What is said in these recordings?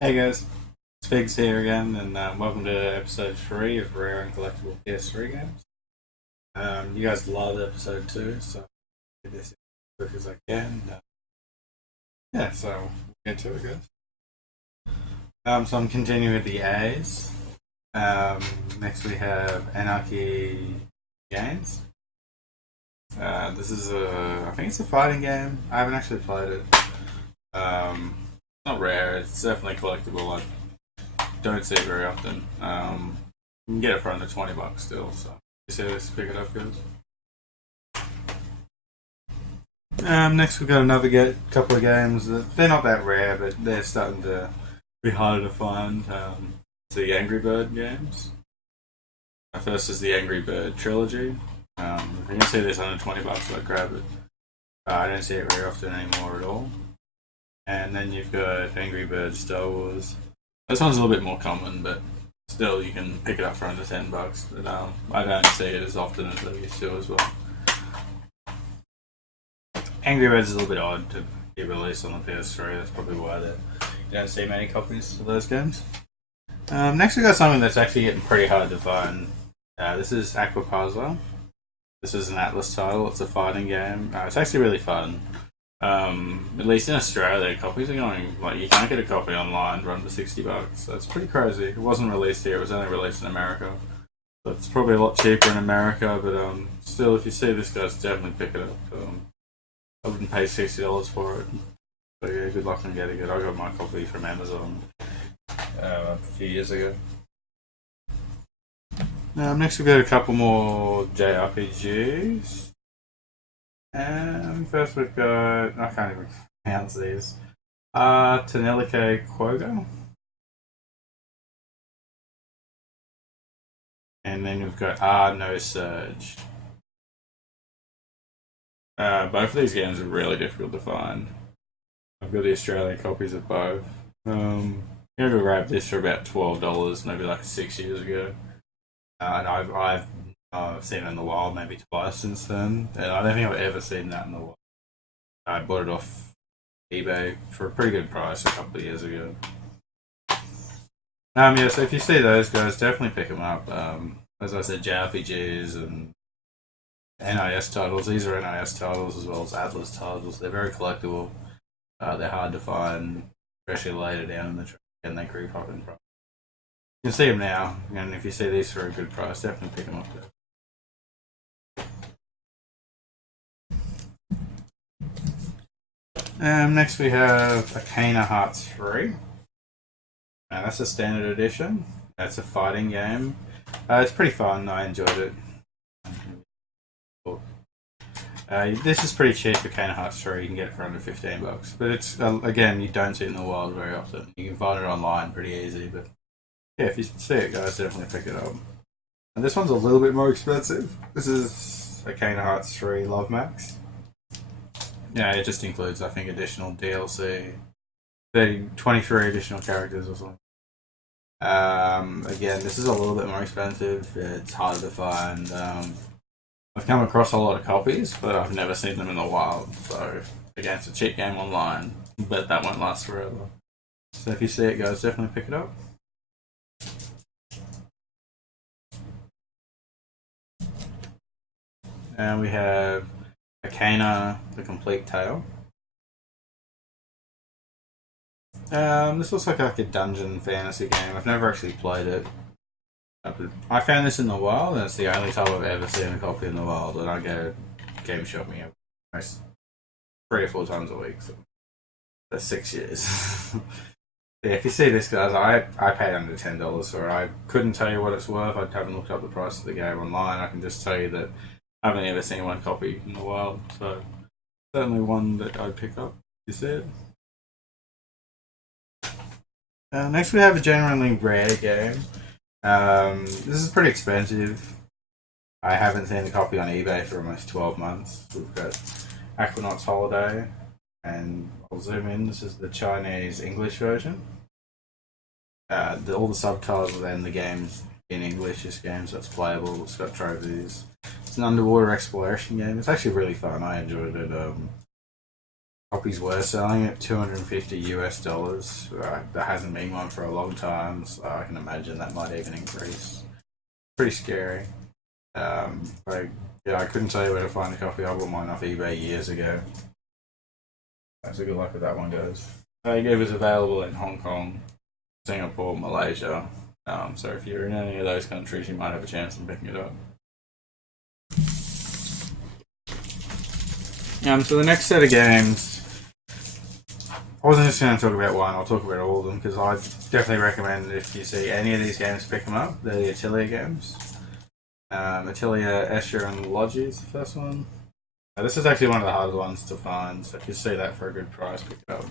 Hey guys, it's Figs here again, and welcome to episode 3 of Rare and Collectible PS3 Games. You guys loved episode 2, so I'll get this as quick as I can. Yeah, so we'll get to it, guys. So I'm continuing with the A's. Next we have Anarchy Games. This is I think it's a fighting game. I haven't actually played it. Not rare, it's definitely collectible. Don't see it very often. You can get it for under $20 still, so you see this, pick it up, guys. Next we've got another couple of games that they're not that rare, but they're starting to be harder to find. It's the Angry Bird games. First is the Angry Bird Trilogy. If you can see this under $20, I'd grab it. I don't see it very often anymore at all. And then you've got Angry Bird Star Wars. This one's a little bit more common, but still you can pick it up for under $10. But I don't see it as often as I used to as well. Angry Birds is a little bit odd to be released on the PS3. That's probably why you don't see many copies of those games. Next we got something that's actually getting pretty hard to find. This is Aquapazza. This is an Atlas title. It's a fighting game. It's actually really fun. At least in Australia, copies are going you can't get a copy online for under $60. That's pretty crazy. It wasn't released here; it was only released in America. So it's probably a lot cheaper in America, but still, if you see this, guys, definitely pick it up. I wouldn't pay $60 for it. So yeah, good luck on getting it. I got my copy from Amazon a few years ago. Next, we've got a couple more JRPGs. First we've got, I can't even pronounce these. Tonelico Quoga. And then we've got Nosurge. Both of these games are really difficult to find. I've got the Australian copies of both. I grabbed this for about $12, maybe like 6 years ago. And I've seen it in the wild maybe twice since then, and I don't think I've ever seen that in the wild. I bought it off eBay for a pretty good price a couple of years ago. Yeah, so if you see those guys, definitely pick them up. As I said, JRPGs and NIS titles. These are NIS titles as well as Atlas titles. They're very collectible. They're hard to find, especially later down in the track, and they creep up in price. You can see them now, and if you see these for a good price, definitely pick them up. Next we have Arcana Hearts 3. That's a standard edition. It's a fighting game. It's pretty fun. I enjoyed it. This is pretty cheap for Arcana Hearts 3. You can get it for under $15. But it's, again, you don't see it in the wild very often. You can find it online pretty easy. But yeah, if you see it, guys, definitely pick it up. And this one's a little bit more expensive. This is Arcana Hearts 3 Love Max. Yeah, it just includes, I think, additional DLC. 23 additional characters or something. Again, this is a little bit more expensive. It's harder to find. I've come across a lot of copies, but I've never seen them in the wild. So, again, it's a cheap game online, but that won't last forever. So if you see it, guys, definitely pick it up. And we have Arcana, The Complete Tale. This looks like a dungeon fantasy game. I've never actually played it. I found this in the wild, and it's the only time I've ever seen a copy in the wild. And I go game shopping almost 3 or 4 times a week. So that's 6 years. Yeah, if you see this, guys, I paid under $10 for it. I couldn't tell you what it's worth. I haven't looked up the price of the game online. I can just tell you that I haven't ever seen one copy in the wild. So certainly one that I'd pick up. You see it? Next, we have a genuinely rare game. This is pretty expensive. I haven't seen a copy on eBay for almost 12 months. We've got Aquanaut's Holiday, and I'll zoom in. This is the Chinese English version. All the subtitles and the game's in English. This game, so it's playable. It's got trophies. It's an underwater exploration game. It's actually really fun. I enjoyed it. copies were selling at $250 US. There hasn't been one for a long time, so I can imagine that might even increase. Pretty scary. But yeah, I couldn't tell you where to find a copy. I bought mine off eBay years ago. So good luck with that one, guys. It was available in Hong Kong, Singapore, Malaysia. So if you're in any of those countries, you might have a chance of picking it up. So the next set of games, I wasn't just going to talk about one, I'll talk about all of them, because I definitely recommend if you see any of these games, pick them up. They're the Atelier games. Atelier, Escha, and Logy is the first one. This is actually one of the hardest ones to find, so if you see that for a good price, pick it up.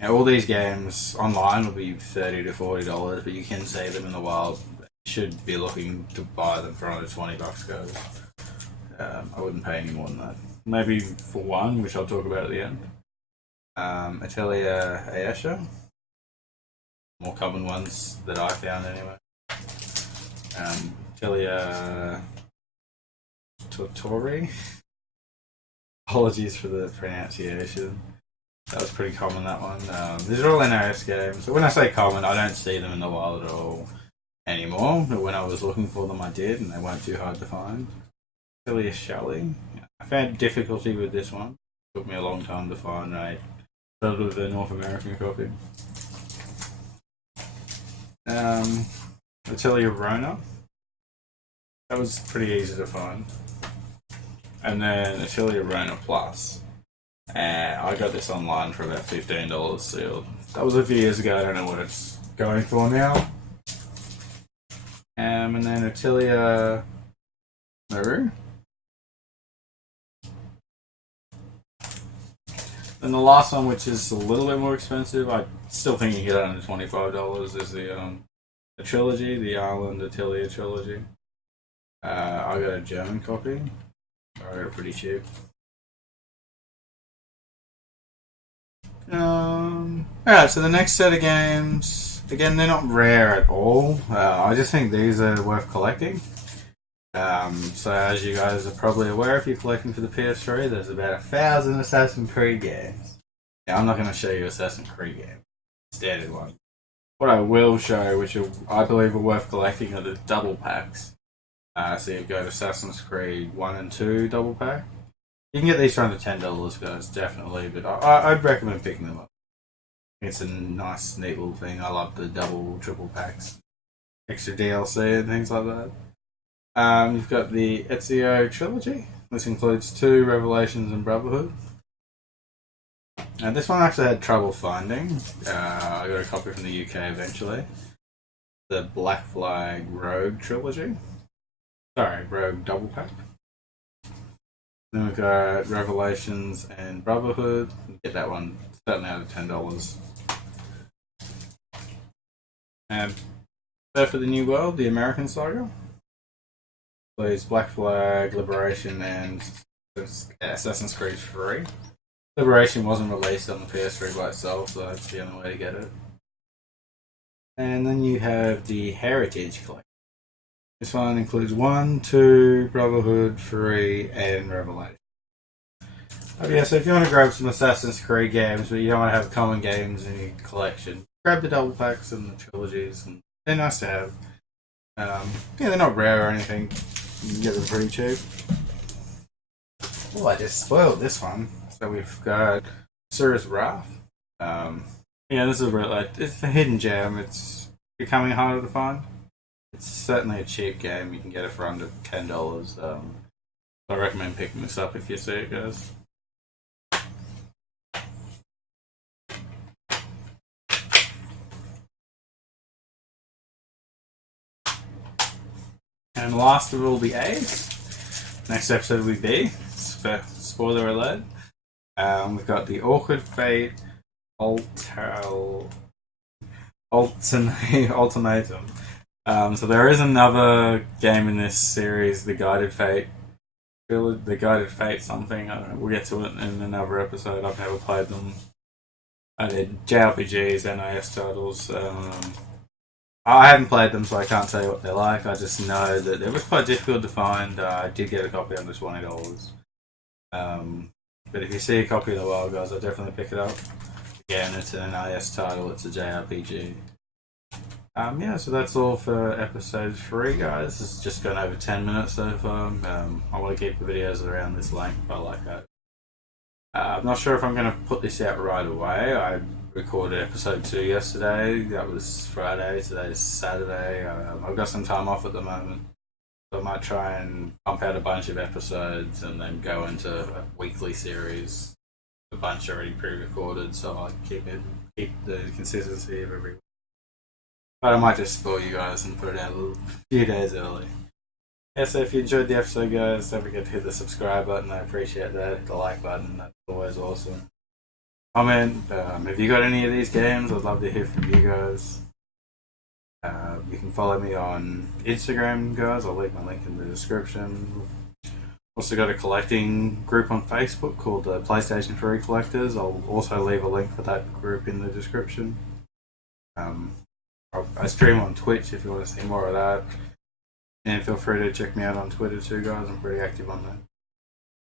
Now, all these games online will be $30 to $40, but you can see them in the wild. You should be looking to buy them for under $20, guys. I wouldn't pay any more than that. Maybe for one, which I'll talk about at the end. Atelier Ayesha. More common ones that I found anyway. Atelier Totori. Apologies for the pronunciation. That was pretty common, that one. These are all NRS games. So when I say common, I don't see them in the wild at all anymore. But when I was looking for them, I did, and they weren't too hard to find. Atelier Shallie. I found difficulty with this one. It took me a long time to find. I started with the North American copy. Atelier Rorona. That was pretty easy to find. And then Atelier Rorona Plus. I got this online for about $15 sealed. That was a few years ago. I don't know what it's going for now. And then Atelier Meruru. And the last one, which is a little bit more expensive, I still think you can get it under $25, is the Trilogy, the Arland Atelier Trilogy. I got a German copy. I got it pretty cheap. Alright, so the next set of games, again, they're not rare at all. I just think these are worth collecting. So as you guys are probably aware, if you're collecting for the PS3, there's about 1,000 Assassin's Creed games. Now, I'm not going to show you Assassin's Creed games, standard one. What I will show, which I believe are worth collecting, are the double packs. So you've got Assassin's Creed 1 and 2 double pack. You can get these for under $10, guys, definitely, but I'd recommend picking them up. It's a nice, neat little thing. I love the double, triple packs. Extra DLC and things like that. You've got the Ezio Trilogy. This includes 2 Revelations and Brotherhood. This one I actually had trouble finding. I got a copy from the UK eventually. The Black Flag Rogue Trilogy. Sorry, Rogue Double Pack. Then we've got Revelations and Brotherhood. Get that one certainly out of $10. And for the New World, the American Saga. Plays Black Flag, Liberation, and Assassin's Creed 3. Liberation wasn't released on the PS3 by itself, so that's the only way to get it. And then you have the Heritage Collection. This one includes 1, 2, Brotherhood, 3, and Revelation. Yeah, so if you want to grab some Assassin's Creed games, but you don't want to have common games in your collection, grab the double packs and the trilogies, and they're nice to have. Yeah, they're not rare or anything. You can get them pretty cheap. Oh, I just spoiled this one. So we've got Asura's Wrath. Yeah, this is it's a hidden gem. It's becoming harder to find. It's certainly a cheap game. You can get it for under $10. I recommend picking this up if you see it, guys. And last of all, the A's. Next episode will be B. Spoiler alert. We've got the Awkward Fate Ultimatum. So there is another game in this series, the Guided Fate something. I don't know. We'll get to it in another episode. I've never played them. I did JRPGs, NIS titles. I haven't played them, so I can't tell you what they're like. I just know that it was quite difficult to find. I did get a copy under $20. But if you see a copy of the Wild Guys, I'll definitely pick it up. Again, it's an NIS title, it's a JRPG. Yeah, so that's all for episode 3, guys. It's just gone over 10 minutes so far. I want to keep the videos around this length, but I like that. I'm not sure if I'm going to put this out right away. I recorded episode 2 yesterday. That was Friday. Today's Saturday. I've got some time off at the moment. So I might try and pump out a bunch of episodes and then go into a weekly series. A bunch already pre-recorded, so I keep the consistency of every week. But I might just spoil you guys and put it out a few days early. Yeah, so if you enjoyed the episode, guys, don't forget to hit the subscribe button. I appreciate that. The like button, that's always awesome. Comment, have you got any of these games? I'd love to hear from you guys. You can follow me on Instagram, guys. I'll leave my link in the description. Also got a collecting group on Facebook called the PlayStation 3 Collectors. I'll also leave a link for that group in the description. I stream on Twitch if you want to see more of that. And feel free to check me out on Twitter too, guys. I'm pretty active on that.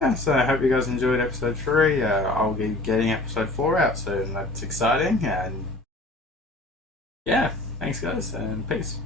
Yeah, so I hope you guys enjoyed episode 3. I'll be getting episode 4 out soon. That's exciting. And yeah, thanks guys, and peace.